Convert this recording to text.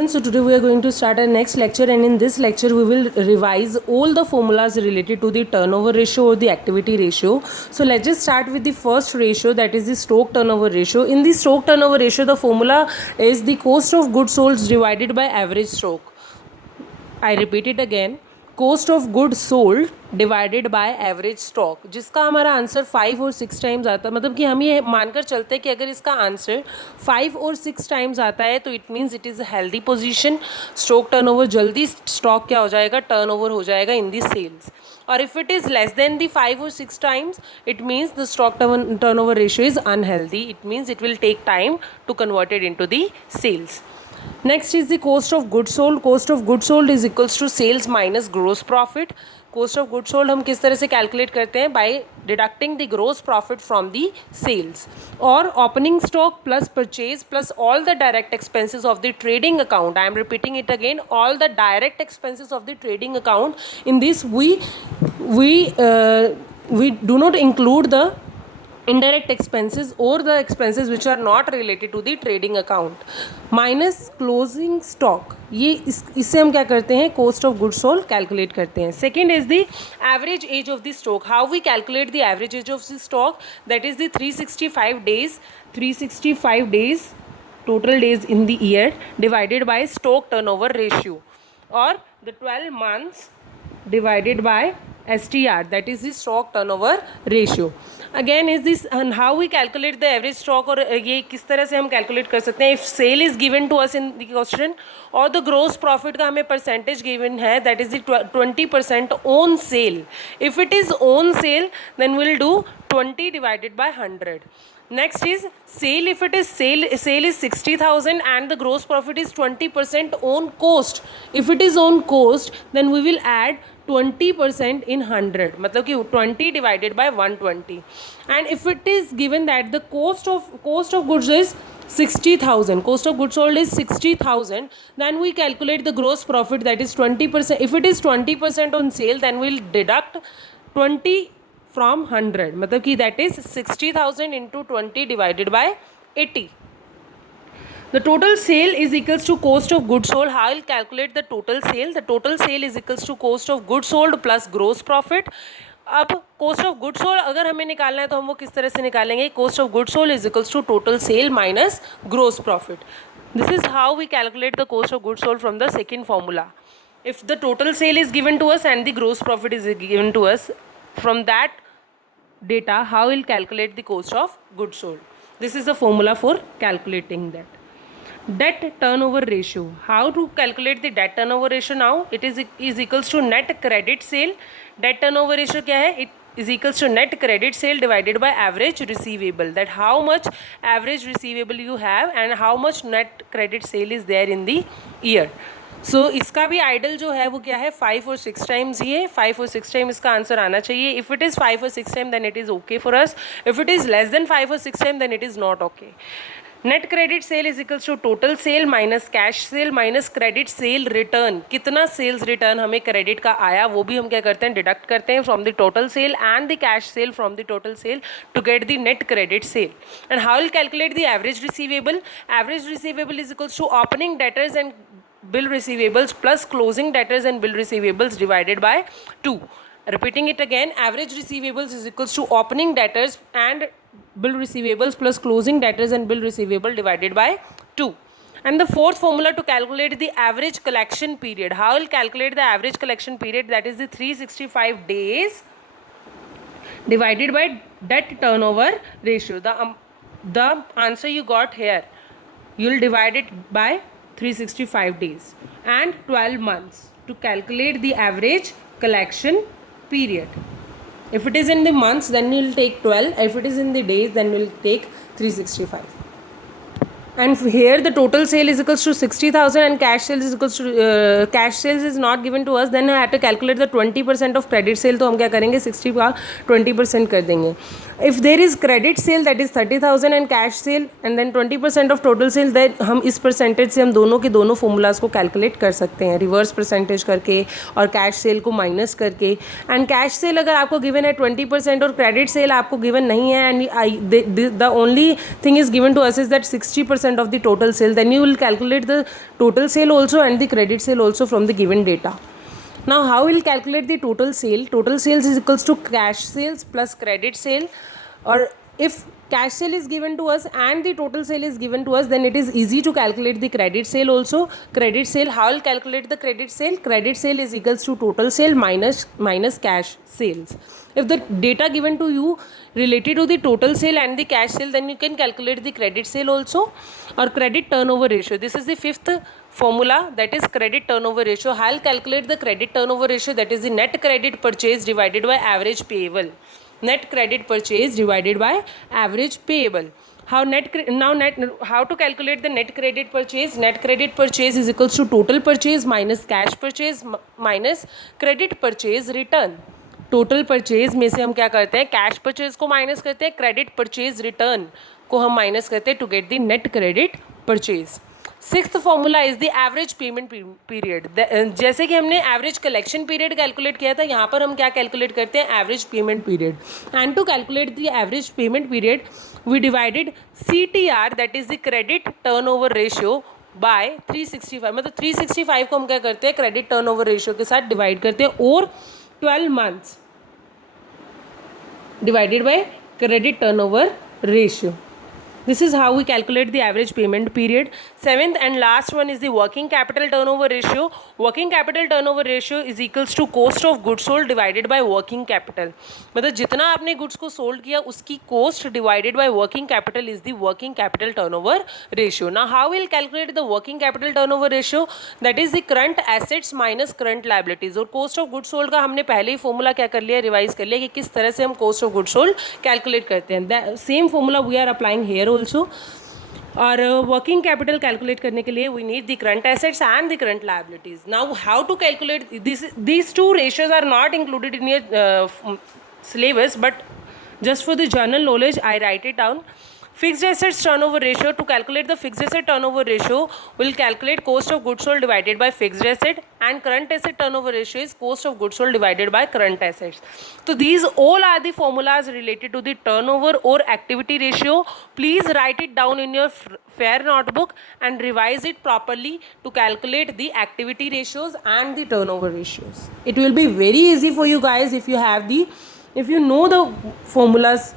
Students, so today we are going to start our next lecture, and in this lecture we will revise all the formulas related to the turnover ratio or the activity ratio. So let's just start with the first ratio, that is the stock turnover ratio. In the stock turnover ratio, the formula is the cost of goods sold divided by average stock. I repeat it again, cost of goods sold divided by average stock, जिसका हमारा answer 5 और 6 times आता है. मतलब कि हम ये मानकर चलते हैं कि अगर इसका आंसर 5 और 6 टाइम्स आता है तो it means it is a healthy position. Stock turnover जल्दी स्टॉक क्या हो जाएगा, टर्नओवर हो जाएगा इन दी सेल्स. और if it is less than the 5 और 6 times, it means the stock turnover ratio is unhealthy. It means it will take time to convert it into the sales. Next is the cost of goods sold. Cost of goods sold is equals to sales minus gross profit. Cost of goods sold हम किस तरह से calculate करते हैं, by deducting the gross profit from the sales. और opening stock plus purchase plus all the direct expenses of the trading account. I am repeating it again, all the direct expenses of the trading account. In this we do not include the indirect expenses or the expenses which are not related to the trading account. Minus closing stock, ये इससे हम क्या करते हैं, cost of goods sold calculate करते हैं. Second is the average age of the stock. How we calculate the average age of the stock? That is the 365 days. 365 days total days in the year divided by stock turnover ratio, or the 12 months divided by STR, that is the stock turnover ratio. Again is this, and how we calculate the average stock, और ये किस तरह से हम calculate कर सकते हैं. If sale is given to us in the question, और द ग्रोस प्रॉफिट का हमें परसेंटेज गिवन है, that is the 20% on sale. If it is on sale then will do 20 divided by 100. Next is sale. If it is sale is 60,000 and the gross profit is 20% on cost. If it is on cost, then we will add 20% in 100, मतलब कि 20 divided by 120. And if it is given that the cost of goods is 60,000, cost of goods sold is 60,000, then we calculate the gross profit, that is 20%. If it is 20% on sale, then we'll deduct 20 from 100, मतलब कि that is 60,000 into 20 divided by 80. The total sale is equals to cost of goods sold. How will calculate the total sale? The total sale is equals to cost of goods sold plus gross profit. अब cost of goods sold अगर हमें निकालना है तो हम वो किस तरह से निकालेंगे, cost of goods sold is equals to total sale minus gross profit. This is how we calculate the cost of goods sold from the second formula. If the total sale is given to us and the gross profit is given to us, from that data how we'll calculate the cost of goods sold. This is the formula for calculating that. Debt turnover ratio. How to calculate the debt turnover ratio now? It is equals to net credit sale. Debt turnover ratio क्या है? It is equals to net credit sale divided by average receivable. That how much average receivable you have and how much net credit sale is there in the year. सो इसका भी idol जो है वो क्या है, 5 और 6 टाइम्स ही है. 5 और 6 टाइम इसका आंसर आना चाहिए. इफ़ इट इज़ 5 और 6 time then it is okay for us. If it is less than 5 और 6 time then it is not okay. Net credit sale is equals to total sale minus cash sale minus credit sale return. कितना sales return हमें credit का आया वो भी हम क्या करते हैं, डिडक्ट करते हैं from the total sale and the cash sale from the total sale to get the net credit sale. And how will calculate the average receivable. Average receivable is equals to opening debtors and bill receivables plus closing debtors and bill receivables divided by 2. Repeating it again, average receivables is equals to opening debtors and bill receivables plus closing debtors and bill receivable divided by 2. And the fourth formula to calculate the average collection period. How will calculate the average collection period? That is the 365 days divided by debt turnover ratio. The answer you got here, you will divide it by 365 days and 12 months to calculate the average collection period. If it is in the months, then you will take 12. If it is in the days, then you will take 365. And here the total sale is equals to 60,000 and cash sales is equals to cash sales is not given to us. Then I have to calculate the 20% of credit sale. तो हम क्या करेंगे, 60 का 20% कर देंगे. If there is credit sale that is 30,000 and cash sale and then 20% of total sale, then हम इस percentage से हम दोनों के दोनों फॉर्मूलाज को कैलकुलेट कर सकते हैं, रिवर्स परसेंटेज करके और कैश सेल को माइनस करके. एंड कैश सेल अगर आपको गिवन है 20% और क्रेडिट सेल आपको गिवन नहीं है, and the only thing is given to us is that 60% 50% of the total sale, then you will calculate the total sale also and the credit sale also from the given data. Now how we'll calculate the total sale? Total sales is equals to cash sales plus credit sale, or if cash sale is given to us and the total sale is given to us, then it is easy to calculate the credit sale also. Credit sale, how will calculate the credit sale? Credit sale is equals to total sale minus cash sales. If the data given to you related to the total sale and the cash sale, then you can calculate the credit sale also, or credit turnover ratio. This is the fifth formula, that is credit turnover ratio. I'll calculate the credit turnover ratio, that is the net credit purchase divided by average payable. Net credit purchase divided by average payable. How to calculate the net credit purchase? Net credit purchase is equals to total purchase minus cash purchase minus credit purchase return. Total purchase में से हम क्या करते हैं, cash purchase को minus करते हैं, credit purchase return को हम माइनस करते हैं to get the net credit purchase. Sixth formula is the average payment period. जैसे कि हमने एवरेज कलेक्शन पीरियड कैलकुलेट किया था, यहाँ पर हम क्या कैलकुलेट करते हैं, average payment period. And to calculate the average payment period we divided CTR, that is the credit turnover ratio, by 365. मतलब 365 को हम क्या करते हैं, क्रेडिट टर्नओवर रेशियो के साथ डिवाइड करते हैं, और 12 months divided by credit turnover ratio. This is how we calculate the average payment period. Seventh and last one is the working capital turnover ratio. Working capital turnover ratio is equals to cost of goods sold divided by working capital. मतलब जितना आपने goods को sold किया उसकी cost divided by working capital is the working capital turnover ratio. Now how we'll calculate the working capital turnover ratio? That is the current assets minus current liabilities. और cost of goods sold का हमने पहले ही formula क्या कर लिया, revise कर लिया कि किस तरह से हम cost of goods sold calculate करते हैं. The same formula we are applying here also. और वर्किंग कैपिटल कैलकुलेट करने के लिए we need the current assets and the current liabilities. Now how to calculate these two ratios are not included in your syllabus, but just for the general knowledge I write it down. Fixed assets turnover ratio. To calculate the fixed asset turnover ratio, we'll calculate cost of goods sold divided by fixed asset, and current asset turnover ratio is cost of goods sold divided by current assets. So these all are the formulas related to the turnover or activity ratio. Please write it down in your fair notebook and revise it properly to calculate the activity ratios and the turnover ratios. It will be very easy for you guys if you know the formulas